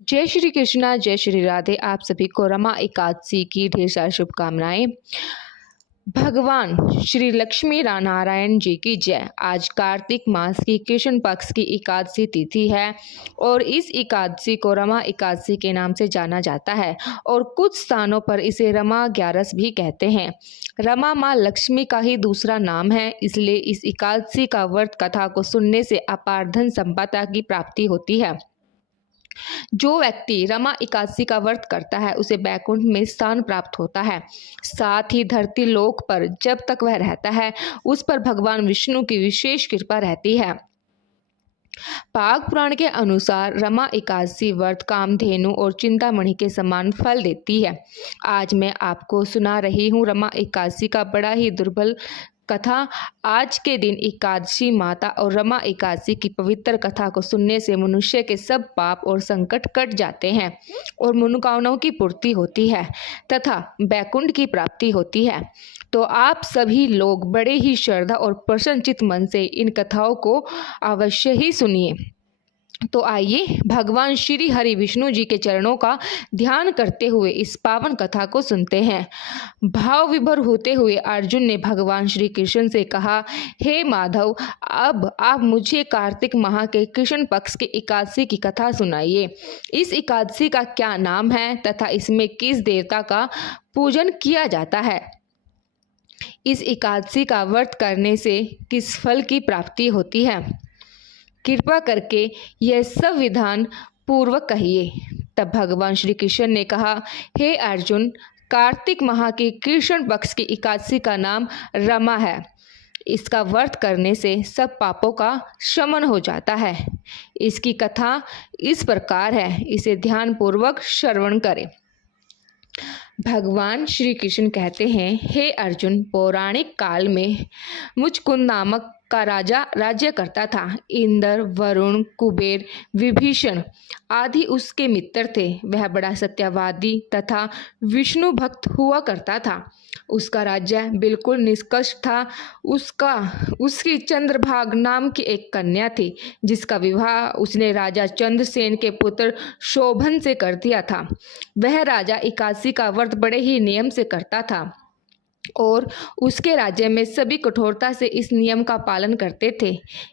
जय श्री कृष्णा, जय श्री राधे। आप सभी को रमा एकादशी की ढेर सारी शुभकामनाएं। भगवान श्री लक्ष्मी नारायण जी की जय। आज कार्तिक मास की कृष्ण पक्ष की एकादशी तिथि है और इस एकादशी को रमा एकादशी के नाम से जाना जाता है और कुछ स्थानों पर इसे रमा ग्यारस भी कहते हैं। रमा माँ लक्ष्मी का ही दूसरा नाम है, इसलिए इस एकादशी का व्रत कथा को सुनने से अपार धन संपदा की प्राप्ति होती है। जो व्यक्ति रमा एकादशी का व्रत करता है उसे बैकुंठ में स्थान प्राप्त होता है। साथ ही धरती लोक पर जब तक वह रहता है उस पर भगवान विष्णु की विशेष कृपा रहती है। पाक पुराण के अनुसार रमा एकादशी व्रत कामधेनु और चिंतामणि के समान फल देती है। आज मैं आपको सुना रही हूँ रमा एकादशी का बड़ा ही दुर्बल कथा। आज के दिन एकादशी माता और रमा एकादशी की पवित्र कथा को सुनने से मनुष्य के सब पाप और संकट कट जाते हैं और मनोकामनाओं की पूर्ति होती है तथा बैकुंठ की प्राप्ति होती है। तो आप सभी लोग बड़े ही श्रद्धा और प्रसन्नचित मन से इन कथाओं को अवश्य ही सुनिए। तो आइए भगवान श्री हरि विष्णु जी के चरणों का ध्यान करते हुए इस पावन कथा को सुनते हैं। भाव विभोर होते हुए अर्जुन ने भगवान श्री कृष्ण से कहा, हे माधव, अब आप मुझे कार्तिक माह के कृष्ण पक्ष की एकादशी की कथा सुनाइए। इस एकादशी का क्या नाम है तथा इसमें किस देवता का पूजन किया जाता है? इस एकादशी का व्रत करने से किस फल की प्राप्ति होती है? कृपा करके यह सब विधान पूर्वक कहिए। तब भगवान श्री कृष्ण ने कहा, हे अर्जुन, कार्तिक माह की कृष्ण पक्ष की एकादशी का नाम रमा है। इसका व्रत करने से सब पापों का शमन हो जाता है। इसकी कथा इस प्रकार है, इसे ध्यान पूर्वक श्रवण करें। भगवान श्री कृष्ण कहते हैं, हे अर्जुन, पौराणिक काल में मुचकुंद नामक का राजा राज्य करता था। इंद्र, वरुण, कुबेर, विभीषण आदि उसके मित्र थे। वह बड़ा सत्यवादी तथा विष्णु भक्त हुआ करता था। उसका राज्य बिल्कुल निष्कर्ष था। उसकी चंद्रभाग नाम की एक कन्या थी जिसका विवाह उसने राजा चंद्रसेन के पुत्र शोभन से कर दिया था। वह राजा एकादशी का व्रत बड़े ही नियम से करता था और उसके राज्य में सभी कठोरता से इस नियम का पालन करते थे।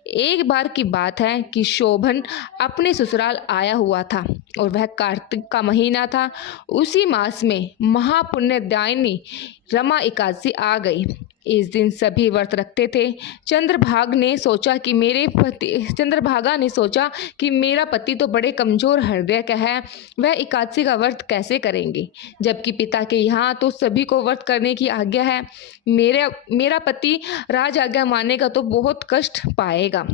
एक बार की बात है कि शोभन अपने ससुराल आया हुआ था और वह कार्तिक का महीना था। उसी मास में महापुण्यदायिनी रमा एकादशी आ गई। इस दिन सभी व्रत रखते थे। चंद्रभागा ने सोचा कि मेरा पति तो बड़े कमजोर हृदय का है, वह एकादशी का व्रत कैसे करेंगे, जबकि पिता के यहाँ तो सभी को व्रत करने की आज्ञा है। मेरा पति राज आज्ञा मानेगा तो बहुत कष्ट पाएगा।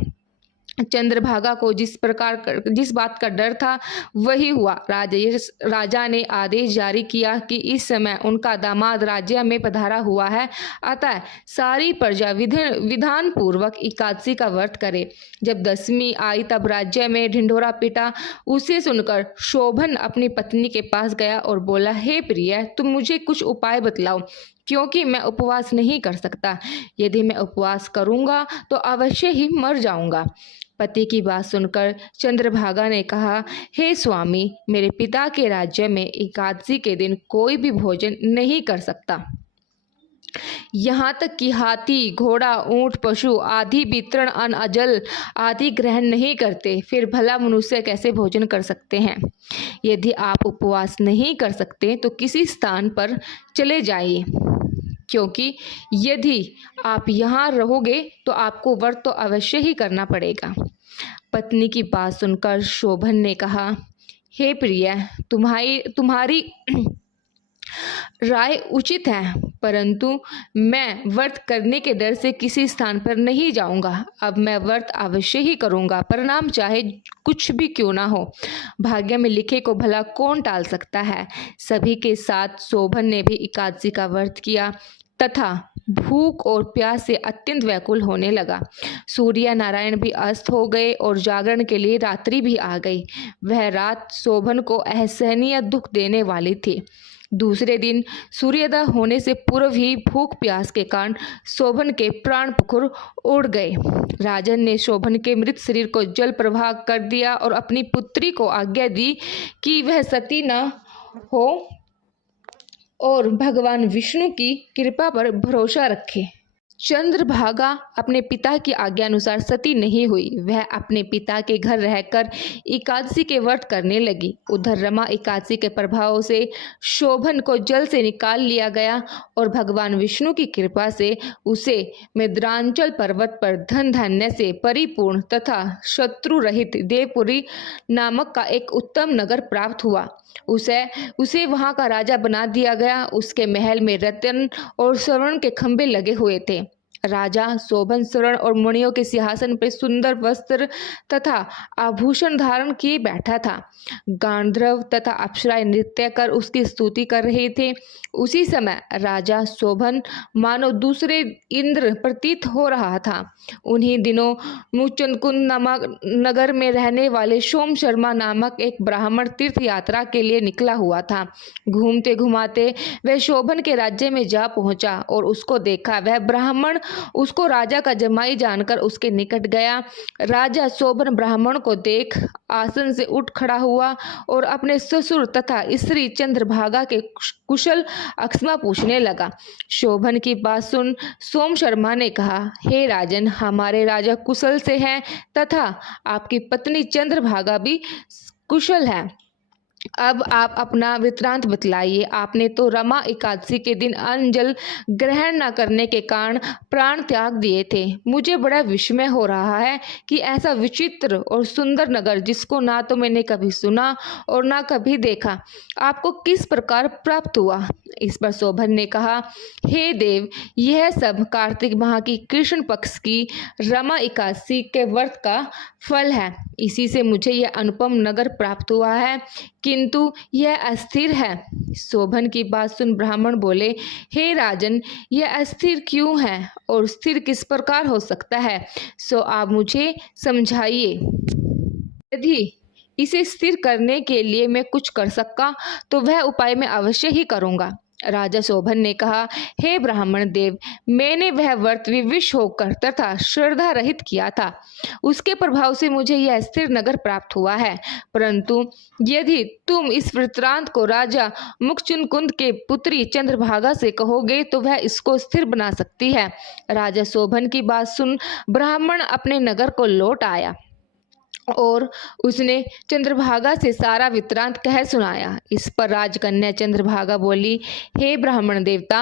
चंद्रभागा को जिस बात का डर था वही हुआ। राजा ने आदेश जारी किया कि इस समय उनका दामाद राज्य में पधारा हुआ है, अतः सारी प्रजा विधान पूर्वक एकादशी का व्रत करे। जब दशमी आई तब राज्य में ढिंढोरा पिटा। उसे सुनकर शोभन अपनी पत्नी के पास गया और बोला, हे प्रिय, तुम मुझे कुछ उपाय बतलाओ, क्योंकि मैं उपवास नहीं कर सकता। यदि मैं उपवास करूंगा तो अवश्य ही मर जाऊंगा। पति की बात सुनकर चंद्रभागा ने कहा, हे स्वामी, मेरे पिता के राज्य में एकादशी के दिन कोई भी भोजन नहीं कर सकता। यहाँ तक कि हाथी, घोड़ा, ऊंट, पशु आदि भी तृण, अन्न, जल आदि ग्रहण नहीं करते। फिर भला मनुष्य कैसे भोजन कर सकते हैं? यदि आप उपवास नहीं कर सकते तो किसी स्थान पर चले जाइए, क्योंकि यदि आप यहाँ रहोगे तो आपको व्रत तो अवश्य ही करना पड़ेगा। पत्नी की बात सुनकर शोभन ने कहा, हे प्रिय, तुम्हारी राय उचित है, परंतु मैं व्रत करने के डर से किसी स्थान पर नहीं जाऊंगा। अब मैं व्रत अवश्य ही करूंगा, परिणाम चाहे कुछ भी क्यों ना हो। भाग्य में लिखे को भला कौन टाल सकता है। सभी के साथ शोभन ने भी एकादशी का व्रत किया तथा भूख और प्यास से अत्यंत व्याकुल होने लगा। सूर्य नारायण भी अस्त हो गए और जागरण के लिए रात्रि भी आ गई। वह रात शोभन को असहनीय दुख देने वाली थी। दूसरे दिन सूर्योदय होने से पूर्व ही भूख प्यास के कारण शोभन के प्राण पुकुर उड़ गए। राजन ने शोभन के मृत शरीर को जल प्रवाह कर दिया और अपनी पुत्री को आज्ञा दी कि वह सती न हो और भगवान विष्णु की कृपा पर भरोसा रखे। चंद्रभागा अपने पिता की आज्ञा अनुसार सती नहीं हुई। वह अपने पिता के घर रहकर एकादशी के व्रत करने लगी। उधर रमा एकादशी के प्रभाव से शोभन को जल से निकाल लिया गया और भगवान विष्णु की कृपा से उसे मेद्रांचल पर्वत पर धन धान्य से परिपूर्ण तथा शत्रु रहित देवपुरी नामक का एक उत्तम नगर प्राप्त हुआ। उसे वहां का राजा बना दिया गया। उसके महल में रत्न और स्वर्ण के खंभे लगे हुए थे। राजा शोभन स्वर्ण और मणियों के सिंहासन पर सुंदर वस्त्र तथा आभूषण धारण किए बैठा था। गांधर्व तथा अप्सराएं नृत्य कर उसकी स्तुति कर रहे थे। उसी समय राजा शोभन मानो दूसरे इंद्र प्रतीत हो रहा था। उन्हीं दिनों मुचनकुंद नामक नगर में रहने वाले सोम शर्मा नामक एक ब्राह्मण तीर्थ यात्रा के लिए निकला हुआ था। घूमते घुमाते वह शोभन के राज्य में जा पहुंचा और उसको देखा। वह ब्राह्मण उसको राजा का जमाई जानकर उसके निकट गया। राजा शोभन ब्राह्मण को देख आसन से उठ खड़ा हुआ और अपने ससुर तथा स्त्री चंद्रभागा के कुशल अक्षमा पूछने लगा। शोभन की बात सुन सोम शर्मा ने कहा, हे राजन, हमारे राजा कुशल से हैं तथा आपकी पत्नी चंद्रभागा भी कुशल है। अब आप अपना वृत्तांत बतलाइए। आपने तो रमा एकादशी के दिन अन्न जल ग्रहण न करने के कारण प्राण त्याग दिए थे। मुझे बड़ा विस्मय हो रहा है कि ऐसा विचित्र और सुंदर नगर, जिसको ना तो मैंने कभी सुना और ना कभी देखा, आपको किस प्रकार प्राप्त हुआ। इस पर शोभन ने कहा, हे देव, यह सब कार्तिक माह की कृष्ण पक्ष की रमा एकादशी के व्रत का फल है। इसी से मुझे यह अनुपम नगर प्राप्त हुआ है, किंतु यह अस्थिर है। शोभन की बात सुन ब्राह्मण बोले, हे राजन, यह अस्थिर क्यों है और स्थिर किस प्रकार हो सकता है, सो आप मुझे समझाइए। यदि इसे स्थिर करने के लिए मैं कुछ कर सका तो वह उपाय मैं अवश्य ही करूँगा। राजा शोभन ने कहा, हे ब्राह्मण देव, मैंने वह व्रत विवश होकर तथा श्रद्धा रहित किया था। उसके प्रभाव से मुझे यह स्थिर नगर प्राप्त हुआ है। परंतु यदि तुम इस वृत्तांत को राजा मुचनकुंद के पुत्री चंद्रभागा से कहोगे तो वह इसको स्थिर बना सकती है। राजा शोभन की बात सुन ब्राह्मण अपने नगर को लौट आया और उसने चंद्रभागा से सारा वृत्तांत कह सुनाया। इस पर राजकन्या चंद्रभागा बोली, हे ब्राह्मण देवता,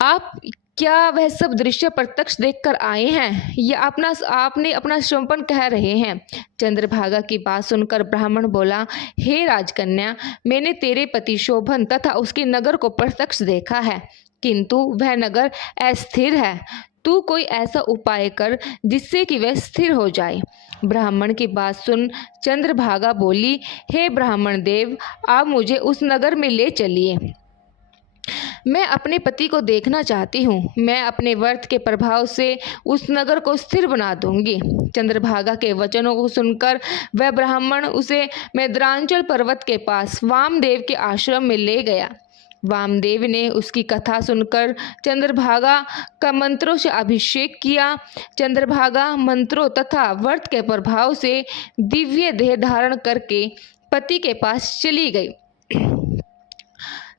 आप क्या वह सब दृश्य प्रत्यक्ष देखकर आए हैं या आपने अपना श्रवण कह रहे हैं। चंद्रभागा की बात सुनकर ब्राह्मण बोला, हे राजकन्या, मैंने तेरे पति शोभन तथा उसके नगर को प्रत्यक्ष देखा है, किंतु वह नगर अस्थिर है। तू कोई ऐसा उपाय कर जिससे कि वह स्थिर हो जाए। ब्राह्मण की बात सुन चंद्रभागा बोली, हे ब्राह्मण देव, आप मुझे उस नगर में ले चलिए। मैं अपने पति को देखना चाहती हूँ। मैं अपने व्रत के प्रभाव से उस नगर को स्थिर बना दूंगी। चंद्रभागा के वचनों को सुनकर वह ब्राह्मण उसे मेद्रांचल पर्वत के पास वामदेव के आश्रम में ले गया। वामदेव ने उसकी कथा सुनकर चंद्रभागा का मंत्रों से अभिषेक किया। चंद्रभागा मंत्रों तथा व्रत के प्रभाव से दिव्य देह धारण करके पति के पास चली गई।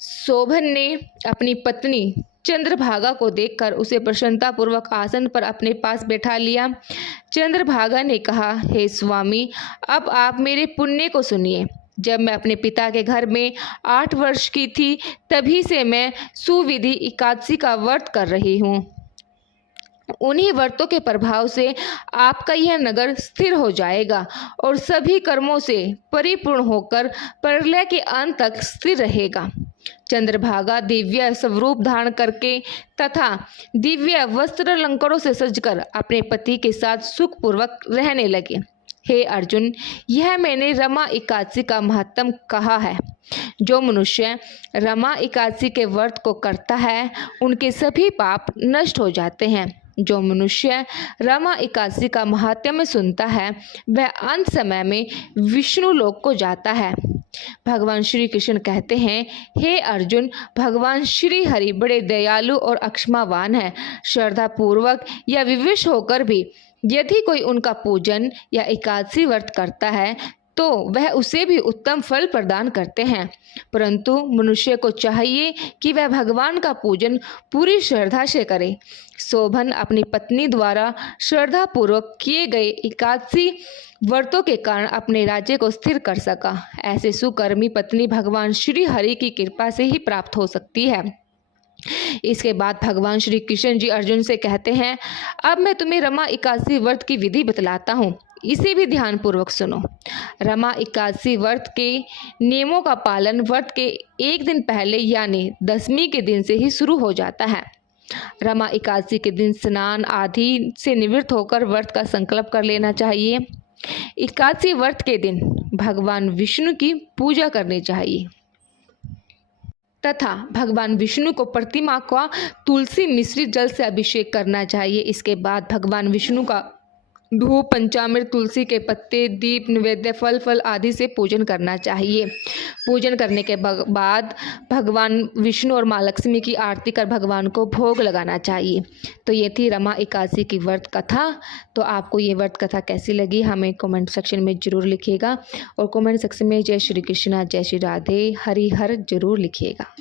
शोभन ने अपनी पत्नी चंद्रभागा को देखकर उसे प्रसन्नतापूर्वक आसन पर अपने पास बैठा लिया। चंद्रभागा ने कहा, हे स्वामी, अब आप मेरे पुण्य को सुनिए। जब मैं अपने पिता के घर में 8 वर्ष की थी, तभी से मैं सुविधि एकादशी का व्रत कर रही हूँ। उन्हीं व्रतों के प्रभाव से आपका यह नगर स्थिर हो जाएगा और सभी कर्मों से परिपूर्ण होकर प्रलय के अंत तक स्थिर रहेगा। चंद्रभागा दिव्य स्वरूप धारण करके तथा दिव्य वस्त्र अलंकारों से सजकर अपने पति के साथ सुखपूर्वक रहने लगे। हे अर्जुन, यह मैंने रमा एकादशी का महत्व कहा है। जो मनुष्य रमा एकादशी के व्रत को करता है, उनके सभी पाप नष्ट हो जाते हैं। जो मनुष्य रमा एकादशी का महात्म्य सुनता है वह अंत समय में विष्णु लोक को जाता है। भगवान श्री कृष्ण कहते हैं, हे अर्जुन, भगवान श्री हरि बड़े दयालु और अक्षमावान है। श्रद्धा पूर्वक या विवश होकर भी यदि कोई उनका पूजन या एकादशी व्रत करता है तो वह उसे भी उत्तम फल प्रदान करते हैं। परंतु मनुष्य को चाहिए कि वह भगवान का पूजन पूरी श्रद्धा से करे। शोभन अपनी पत्नी द्वारा श्रद्धा पूर्वक किए गए एकादशी व्रतों के कारण अपने राज्य को स्थिर कर सका। ऐसे सुकर्मी पत्नी भगवान श्री हरि की कृपा से ही प्राप्त हो सकती है। इसके बाद भगवान श्री कृष्ण जी अर्जुन से कहते हैं, अब मैं तुम्हें रमा एकादशी व्रत की विधि बतलाता हूँ, इसे भी ध्यान पूर्वक सुनो। रमा एकादशी व्रत के नियमों का पालन व्रत के एक दिन पहले यानी दशमी के दिन से ही शुरू हो जाता है। रमा एकादशी के दिन स्नान आदि से निवृत्त होकर व्रत का संकल्प कर लेना चाहिए। एकादशी व्रत के दिन भगवान विष्णु की पूजा करनी चाहिए तथा भगवान विष्णु को प्रतिमा का तुलसी मिश्रित जल से अभिषेक करना चाहिए। इसके बाद भगवान विष्णु का धूप, पंचामृत, तुलसी के पत्ते, दीप, नैवेद्य, फल आदि से पूजन करना चाहिए। पूजन करने के बाद भगवान विष्णु और माँ लक्ष्मी की आरती कर भगवान को भोग लगाना चाहिए। तो ये थी रमा एकादशी की व्रत कथा। तो आपको ये व्रत कथा कैसी लगी हमें कमेंट सेक्शन में ज़रूर लिखिएगा और कमेंट सेक्शन में जय श्री कृष्णा, जय श्री राधे, हरि हर जरूर लिखिएगा।